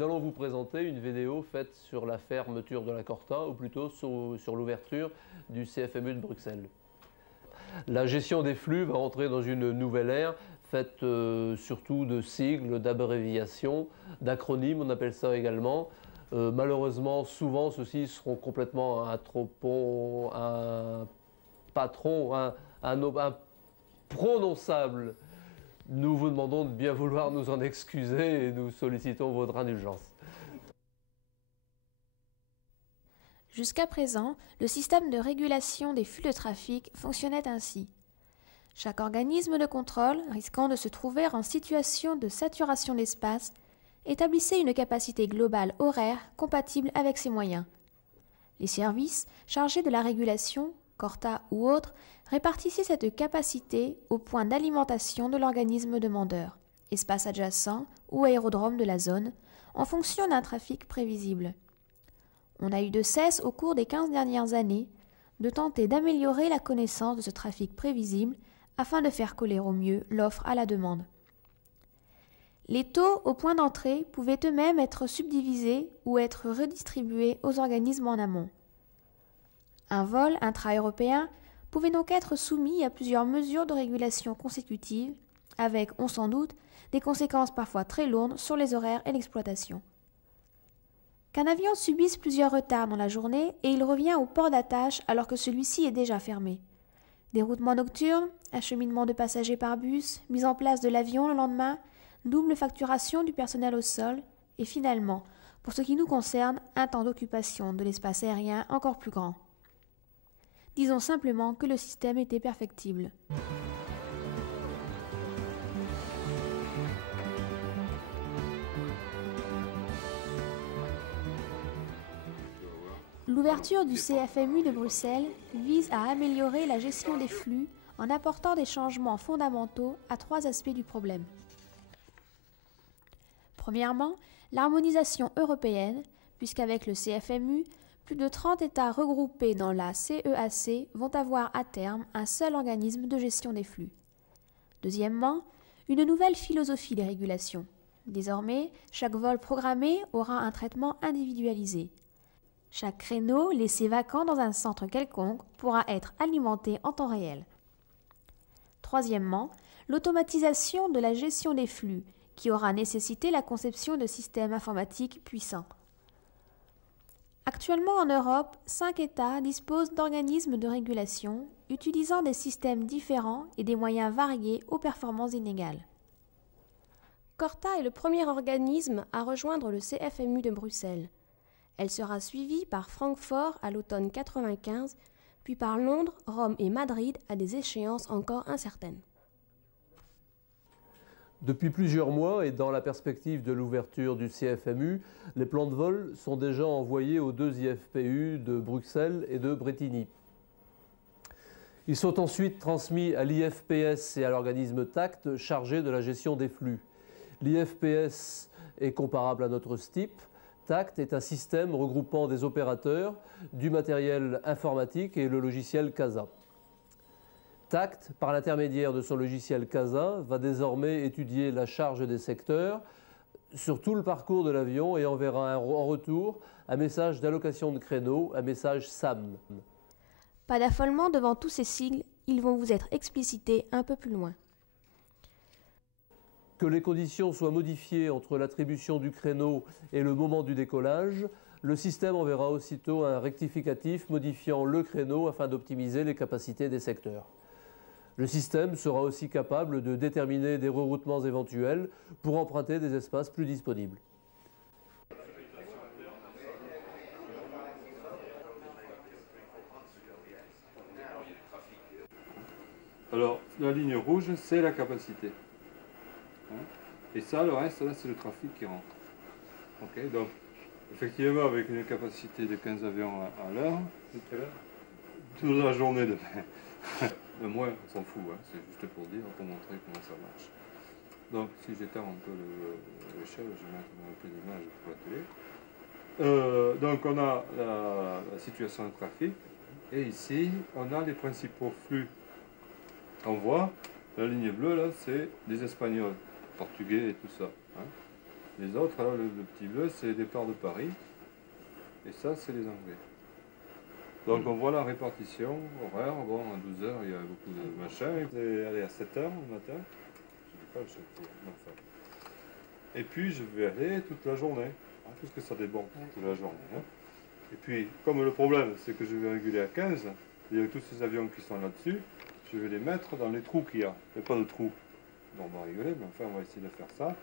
nous allons vous présenter une vidéo faite sur la fermeture de la Corta, ou plutôt sur l'ouverture du CFMU de Bruxelles. La gestion des flux va entrer dans une nouvelle ère, faite surtout de sigles, d'abréviations, d'acronymes, on appelle ça également. Malheureusement, souvent, ceux-ci seront complètement imprononçables. Nous vous demandons de bien vouloir nous en excuser et nous sollicitons votre indulgence. Jusqu'à présent, le système de régulation des flux de trafic fonctionnait ainsi. Chaque organisme de contrôle, risquant de se trouver en situation de saturation d'espace, établissait une capacité globale horaire compatible avec ses moyens. Les services chargés de la régulation, Corta ou autres, répartissaient cette capacité au point d'alimentation de l'organisme demandeur, espace adjacent ou aérodrome de la zone, en fonction d'un trafic prévisible. On a eu de cesse au cours des 15 dernières années de tenter d'améliorer la connaissance de ce trafic prévisible afin de faire coller au mieux l'offre à la demande. Les taux au point d'entrée pouvaient eux-mêmes être subdivisés ou être redistribués aux organismes en amont. Un vol intra-européen pouvait donc être soumis à plusieurs mesures de régulation consécutives, avec, on s'en doute, des conséquences parfois très lourdes sur les horaires et l'exploitation. Qu'un avion subisse plusieurs retards dans la journée et il revient au port d'attache alors que celui-ci est déjà fermé. Déroutement nocturne, acheminement de passagers par bus, mise en place de l'avion le lendemain, double facturation du personnel au sol et finalement, pour ce qui nous concerne, un temps d'occupation de l'espace aérien encore plus grand. Disons simplement que le système était perfectible. L'ouverture du CFMU de Bruxelles vise à améliorer la gestion des flux en apportant des changements fondamentaux à 3 aspects du problème. Premièrement, l'harmonisation européenne, puisqu'avec le CFMU, plus de 30 États regroupés dans la CEAC vont avoir à terme un seul organisme de gestion des flux. Deuxièmement, une nouvelle philosophie des régulations. Désormais, chaque vol programmé aura un traitement individualisé. Chaque créneau laissé vacant dans un centre quelconque pourra être alimenté en temps réel. Troisièmement, l'automatisation de la gestion des flux, qui aura nécessité la conception de systèmes informatiques puissants. Actuellement en Europe, 5 États disposent d'organismes de régulation utilisant des systèmes différents et des moyens variés aux performances inégales. Corta est le premier organisme à rejoindre le CFMU de Bruxelles. Elle sera suivie par Francfort à l'automne 1995, puis par Londres, Rome et Madrid à des échéances encore incertaines. Depuis plusieurs mois et dans la perspective de l'ouverture du CFMU, les plans de vol sont déjà envoyés aux 2 IFPU de Bruxelles et de Bretigny. Ils sont ensuite transmis à l'IFPS et à l'organisme TACT chargé de la gestion des flux. L'IFPS est comparable à notre STIP. TACT est un système regroupant des opérateurs, du matériel informatique et le logiciel CASA. TACT, par l'intermédiaire de son logiciel CASA, va désormais étudier la charge des secteurs sur tout le parcours de l'avion et enverra en retour un message d'allocation de créneaux, un message SAM. Pas d'affolement devant tous ces sigles, ils vont vous être explicités un peu plus loin. Que les conditions soient modifiées entre l'attribution du créneau et le moment du décollage, le système enverra aussitôt un rectificatif modifiant le créneau afin d'optimiser les capacités des secteurs. Le système sera aussi capable de déterminer des reroutements éventuels pour emprunter des espaces plus disponibles. Alors, la ligne rouge, c'est la capacité. Et ça, le reste, là, c'est le trafic qui rentre. Ok, donc, effectivement, avec une capacité de 15 avions à l'heure, toute la journée demain. Mais moi, on s'en fout, hein. C'est juste pour dire, pour montrer comment ça marche. Donc, si j'éteins un peu l'échelle, je vais mettre un peu d'image pour la télé. Donc, on a la situation de trafic. Et ici, on a les principaux flux. On voit, la ligne bleue, là, c'est des Espagnols, Portugais et tout ça. Hein. Les autres, là, le petit bleu, c'est les départs de Paris. Et ça, c'est les Anglais. Donc on voit la répartition horaire. Bon, à 12 h, il y a beaucoup de machins. Et allez, à 7 h le matin. Je ne vais pas le chantier. Enfin. Et puis je vais aller toute la journée. Hein, puisque ça déborde toute la journée. Hein. Et puis, comme le problème, c'est que je vais réguler à 15, il y a tous ces avions qui sont là-dessus, je vais les mettre dans les trous qu'il y a. Il n'y a pas de trous. Donc on va rigoler, mais enfin on va essayer de faire ça.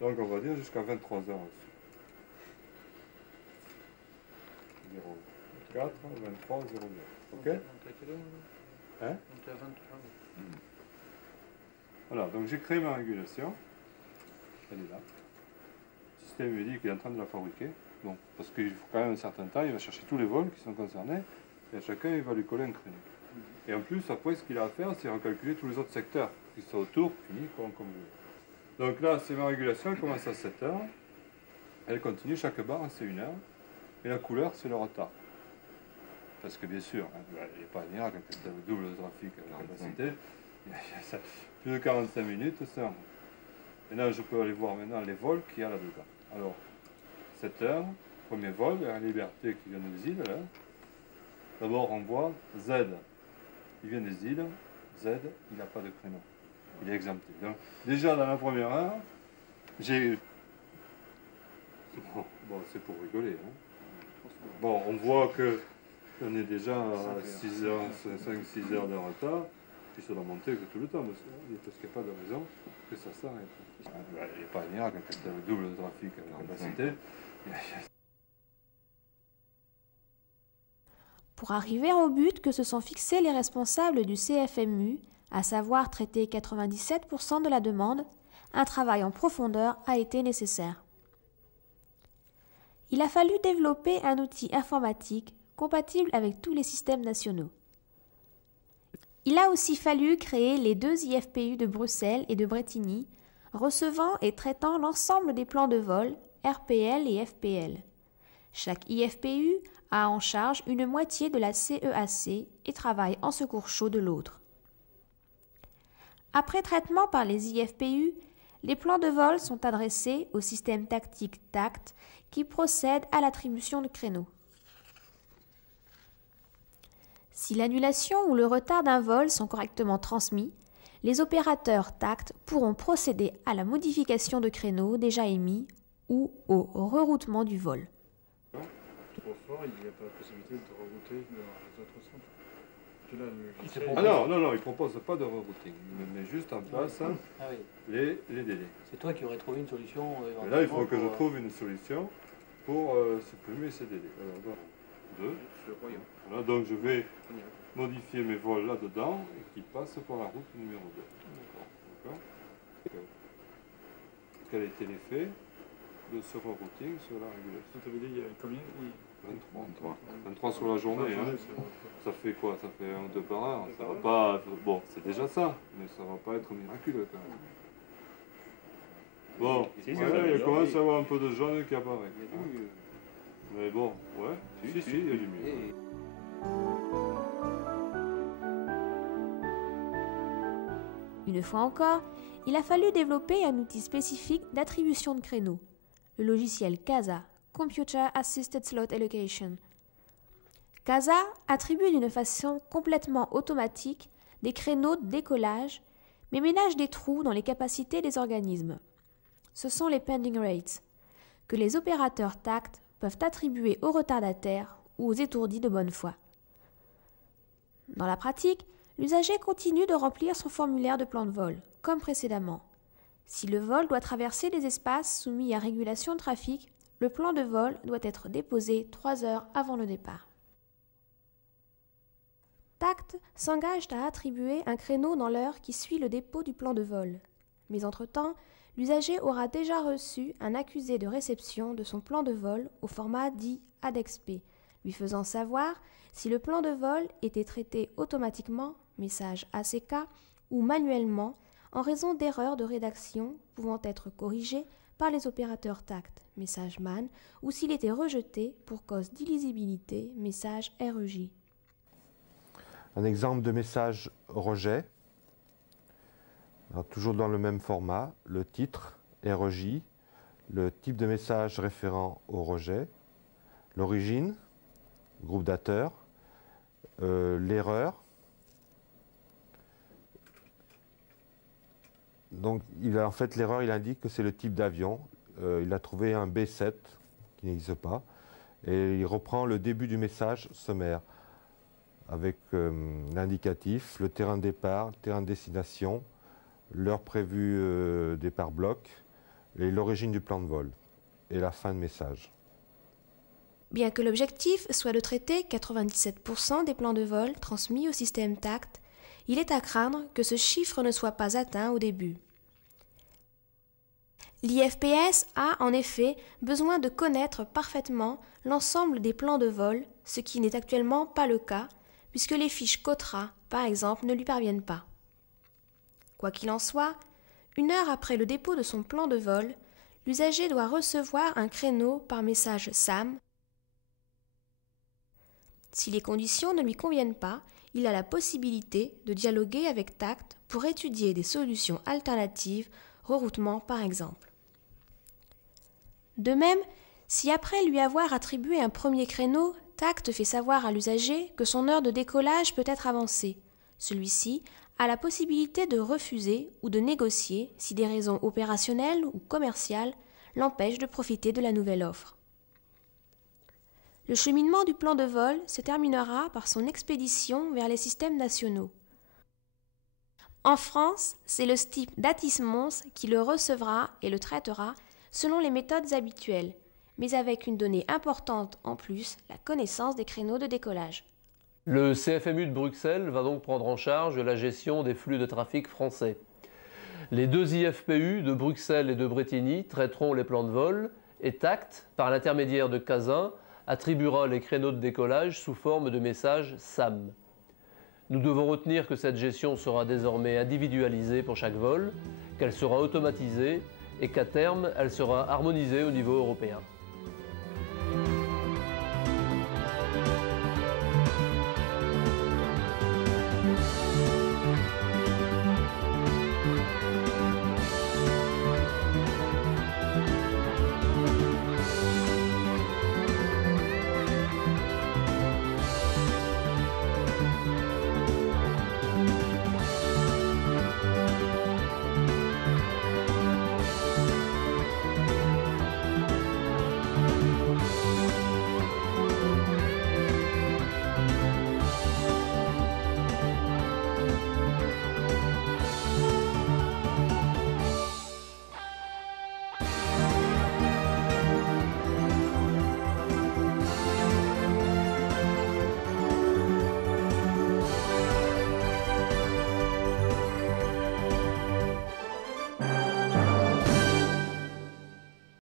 Donc on va dire jusqu'à 23 h aussi. 04, 23, 00. Ok? Hein? Voilà, donc j'ai créé ma régulation. Elle est là. Le système lui dit qu'il est en train de la fabriquer. Bon, parce qu'il faut quand même un certain temps, il va chercher tous les vols qui sont concernés, et à chacun il va lui coller un créneau. Et en plus, après, ce qu'il a à faire, c'est recalculer tous les autres secteurs qui sont autour, finis comme vous voulez. Donc là, c'est ma régulation, elle commence à 7 h. Elle continue, chaque barre, c'est 1 heure. Et la couleur, c'est le retard. Parce que bien sûr, hein, il n'est pas un miracle, quand tu as le double de trafic à la capacité, plus de 45 minutes, c'est un. Et là, je peux aller voir maintenant les vols qu'il y a là-dedans. Alors, 7 h, premier vol, Air Liberté qui vient des îles. D'abord, on voit Z. Il vient des îles. Z, il n'a pas de créneau. Il est exempté. Donc, déjà dans la première heure, j'ai. Bon, c'est pour rigoler. Hein. Bon, on voit que on est déjà à 6 heures, 5-6 heures de retard. Puis ça doit monter que tout le temps, parce qu'il n'y a pas de raison que ça s'arrête. Il n'y a pas un miracle quand tu as le double de trafic à la capacité. Pour arriver au but que se sont fixés les responsables du CFMU, à savoir traiter 97% de la demande, un travail en profondeur a été nécessaire. Il a fallu développer un outil informatique compatible avec tous les systèmes nationaux. Il a aussi fallu créer les 2 IFPU de Bruxelles et de Bretigny, recevant et traitant l'ensemble des plans de vol, RPL et FPL. Chaque IFPU a en charge une moitié de la CEAC et travaille en secours chaud de l'autre. Après traitement par les IFPU, les plans de vol sont adressés au système tactique TACT qui procède à l'attribution de créneaux. Si l'annulation ou le retard d'un vol sont correctement transmis, les opérateurs TACT pourront procéder à la modification de créneaux déjà émis ou au reroutement du vol. Trop fort, il n'y a pas la possibilité de rerouter dans les autres centres. Ah non, il ne propose pas de rerouting. Il met juste en place les délais. C'est toi qui aurais trouvé une solution. Et là, il faut que je trouve une solution pour supprimer ces délais. Alors, 2. Voilà, donc je vais modifier mes vols là-dedans et qui passent par la route numéro 2. D'accord. Quel était l'effet de ce rerouting sur la régulation? Ça veut dire il y a combien? 23. 23 sur la journée. Hein. Ça fait quoi? Ça fait 1 ou 2 par heure. Ça va pas. Bon, c'est déjà ça, mais ça va pas être miraculeux quand même. Bon, il commence à y avoir un peu de jaune qui apparaît. Mais bon, ouais, si, il y a du mieux. Une fois encore, il a fallu développer un outil spécifique d'attribution de créneaux, le logiciel CASA, Computer Assisted Slot Allocation. CASA attribue d'une façon complètement automatique des créneaux de décollage, mais ménage des trous dans les capacités des organismes. Ce sont les pending rates, que les opérateurs TACT peuvent attribuer aux retardataires ou aux étourdis de bonne foi. Dans la pratique, l'usager continue de remplir son formulaire de plan de vol, comme précédemment. Si le vol doit traverser des espaces soumis à régulation de trafic, le plan de vol doit être déposé 3 heures avant le départ. TACT s'engage à attribuer un créneau dans l'heure qui suit le dépôt du plan de vol. Mais entre-temps, l'usager aura déjà reçu un accusé de réception de son plan de vol au format dit ADEXP, lui faisant savoir si le plan de vol était traité automatiquement, message ACK, ou manuellement, en raison d'erreurs de rédaction pouvant être corrigées par les opérateurs TACT, message MAN, ou s'il était rejeté pour cause d'illisibilité, message REJ. Un exemple de message rejet. Alors, toujours dans le même format, le titre, REJ, le type de message référent au rejet, l'origine, groupe dateur, l'erreur. Donc en fait l'erreur, il indique que c'est le type d'avion. Il a trouvé un B7 qui n'existe pas et il reprend le début du message sommaire avec l'indicatif, le terrain de départ, le terrain de destination, l'heure prévue départ bloc et l'origine du plan de vol et la fin de message. Bien que l'objectif soit de traiter 97% des plans de vol transmis au système TACT, il est à craindre que ce chiffre ne soit pas atteint au début. L'IFPS a en effet besoin de connaître parfaitement l'ensemble des plans de vol, ce qui n'est actuellement pas le cas, puisque les fiches COTRA, par exemple, ne lui parviennent pas. Quoi qu'il en soit, 1 heure après le dépôt de son plan de vol, l'usager doit recevoir un créneau par message SAM. Si les conditions ne lui conviennent pas, il a la possibilité de dialoguer avec TACT pour étudier des solutions alternatives, reroutement par exemple. De même, si après lui avoir attribué un premier créneau, TACT fait savoir à l'usager que son heure de décollage peut être avancée, celui-ci a la possibilité de refuser ou de négocier si des raisons opérationnelles ou commerciales l'empêchent de profiter de la nouvelle offre. Le cheminement du plan de vol se terminera par son expédition vers les systèmes nationaux. En France, c'est le STIP d'Atis-Mons qui le recevra et le traitera selon les méthodes habituelles, mais avec une donnée importante en plus, la connaissance des créneaux de décollage. Le CFMU de Bruxelles va donc prendre en charge la gestion des flux de trafic français. Les 2 IFPU de Bruxelles et de Brétigny traiteront les plans de vol et TACT, par l'intermédiaire de Casin, attribuera les créneaux de décollage sous forme de messages SAM. Nous devons retenir que cette gestion sera désormais individualisée pour chaque vol, qu'elle sera automatisée et qu'à terme, elle sera harmonisée au niveau européen.